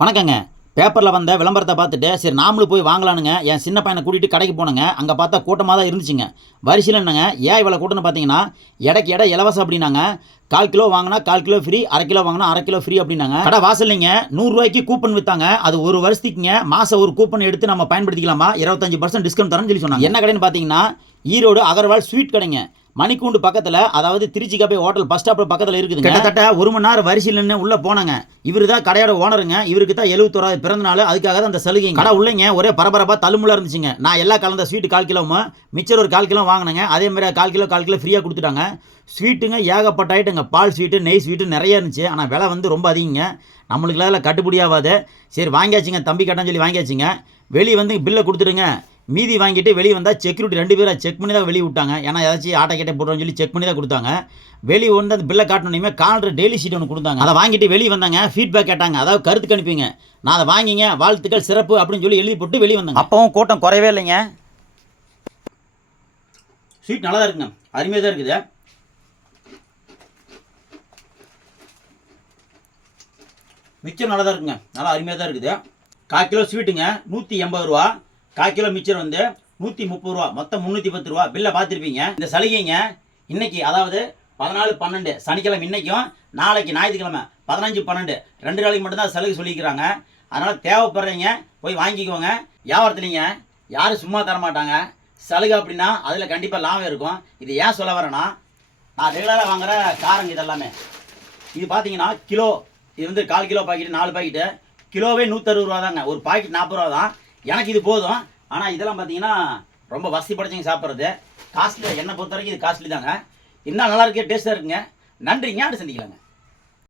வணக்கங்க. பேப்பரில் வந்த விளம்பரத்தை பார்த்துட்டு சரி நாமளும் போய் வாங்கலானுங்க. என் சின்ன பையனை கூட்டிகிட்டு கடைக்கு போனேங்க. அங்கே பார்த்தா கூட்டமாக தான் இருந்துச்சுங்க. வரிசையில் என்னங்க ஏன் இவ்வளோ கூட்டம்னு பார்த்தீங்கன்னா இடக்கு இடம் இலவசம் அப்படின்னாங்க. கால் கிலோ வாங்கினா கால் கிலோ ஃப்ரீ அரை கிலோ வாங்கினா அரை கிலோ ஃப்ரீ அப்படின்னாங்க. கடை வாசல்லைங்க நூறுரூவாய்க்கு கூப்பன் விற்றாங்க அது ஒரு வருஷத்துக்குங்க மாதம் ஒரு கூப்பன் எடுத்து நம்ம பயன்படுத்திக்கலாமா? இருபத்தஞ்சு பர்சன்ட் டிஸ்கவுண்ட் தரேன்னு சொல்லி சொன்னாங்க. என்ன கடைன்னு பார்த்தீங்கன்னா ஈரோடு அகர்வால் ஸ்வீட் கடைங்க. மணிக்கூண்டு பக்கத்தில் அதாவது Trichy cafe hotel bus stop பக்கத்தில் இருக்குது கிட்டத்தட்ட ஒரு மணி நேரம் வரிசையில் நின்று உள்ளே போனாங்க. இவர் தான் கடையோட ஓனருங்க இவருக்கு தான் எழுபத்தோராது பிறந்த நாள் அதுக்காக தான் அந்த சலுகை கடை உள்ளேங்க ஒரே பரபரப்பாக தள்ளுமுள்ள இருந்துச்சுங்க. நான் எல்லா கலந்த ஸ்வீட் கால் கிலோவும் மிச்சர் ஒரு கால் கிலோ வாங்கினேங்க. அதே மாதிரி கால் கிலோ கால் கிலோ ஃப்ரீயாக கொடுத்துட்டாங்க. ஸ்வீட்டுங்க ஏகப்பட்ட ஐட்டங்க பால் ஸ்வீட்டு நெய் ஸ்வீட்டு நிறைய இருந்துச்சு. ஆனால் விலை வந்து ரொம்ப அதிகங்க. நம்மளுக்கு அதில் கட்டுப்படி ஆகாது. சரி வாங்கியாச்சுங்க தம்பி கட்டான்னு சொல்லி வாங்கியாச்சுங்க. வெளியே வந்து பில்லை கொடுத்துடுங்க. மீதி வாங்கிட்டு வெளியே வந்தால் செக்யூரிட்டி ரெண்டு பேரை செக் பண்ணி தான் வெளியே விட்டாங்க. ஏன்னா ஏதாச்சும் ஆட்டோ கேட்டை போடுறோம்னு சொல்லி செக் பண்ணி தான் கொடுத்தாங்க. வெளியே வந்து அந்த பில்லை காட்டணுமே கால்ற டெய்லி ஷீட் ஒன்று கொடுத்தாங்க. அதை வாங்கிட்டு வெளியே வந்தாங்க ஃபீட்பேக் கேட்டாங்க. அதாவது கருத்து கணிப்பீங்க நான் அதை வாங்கிங்க வாழ்த்துக்கள் சிறப்பு அப்படின்னு சொல்லி எழுதி போட்டு வெளியே வந்தாங்க. அப்பவும் கூட்டம் குறையவே இல்லைங்க. ஸ்வீட் நல்லா தான் இருக்குங்க. அருமையாக தான் இருக்குது. மிச்சர் நல்லா தான் இருக்குங்க. நல்லா அருமையாக தான் இருக்குது. கால் கிலோ ஸ்வீட்டுங்க நூற்றி எண்பது ரூபா. கால் கிலோ மிச்சர் வந்து நூற்றி முப்பது ரூபா. மொத்தம் முந்நூற்றி பத்து ரூபா. பில்லை பார்த்துருப்பீங்க. இந்த சலுகைங்க இன்னைக்கு அதாவது பதினாலு பன்னெண்டு சனிக்கிழமை இன்னைக்கும் நாளைக்கு ஞாயிற்றுக்கிழமை பதினஞ்சு பன்னெண்டு ரெண்டு நாளைக்கு மட்டும்தான் சலுகை சொல்லிக்கிறாங்க. அதனால் தேவைப்படுறீங்க போய் வாங்கிக்கோங்க. வியாபாரத்துலிங்க யாரும் சும்மா தர மாட்டாங்க சலுகை அப்படின்னா அதில் கண்டிப்பாக லாபம் இருக்கும். இது ஏன் சொல்ல வரேன்னா நான் ரெகுலராக வாங்குற காரங்க இதெல்லாமே. இது பார்த்தீங்கன்னா கிலோ இது வந்து கால் கிலோ பாக்கெட்டு நாலு பாக்கெட்டு. கிலோவே நூற்றறுபது ரூபா தாங்க ஒரு பாக்கெட் நாற்பது ரூபா தான் எனக்கு இது போதும். ஆனால் இதெல்லாம் பார்த்தீங்கன்னா ரொம்ப வசதி படைச்சவங்க சாப்பிட்றது. காஸ்ட்லி என்னை பொறுத்த வரைக்கும் இது காஸ்ட்லி தாங்க இன்னும் நல்லா இருக்கே டேஸ்ட்டாக இருக்குங்க. நன்றிங்க. அடுத்து சந்திக்கலாங்க.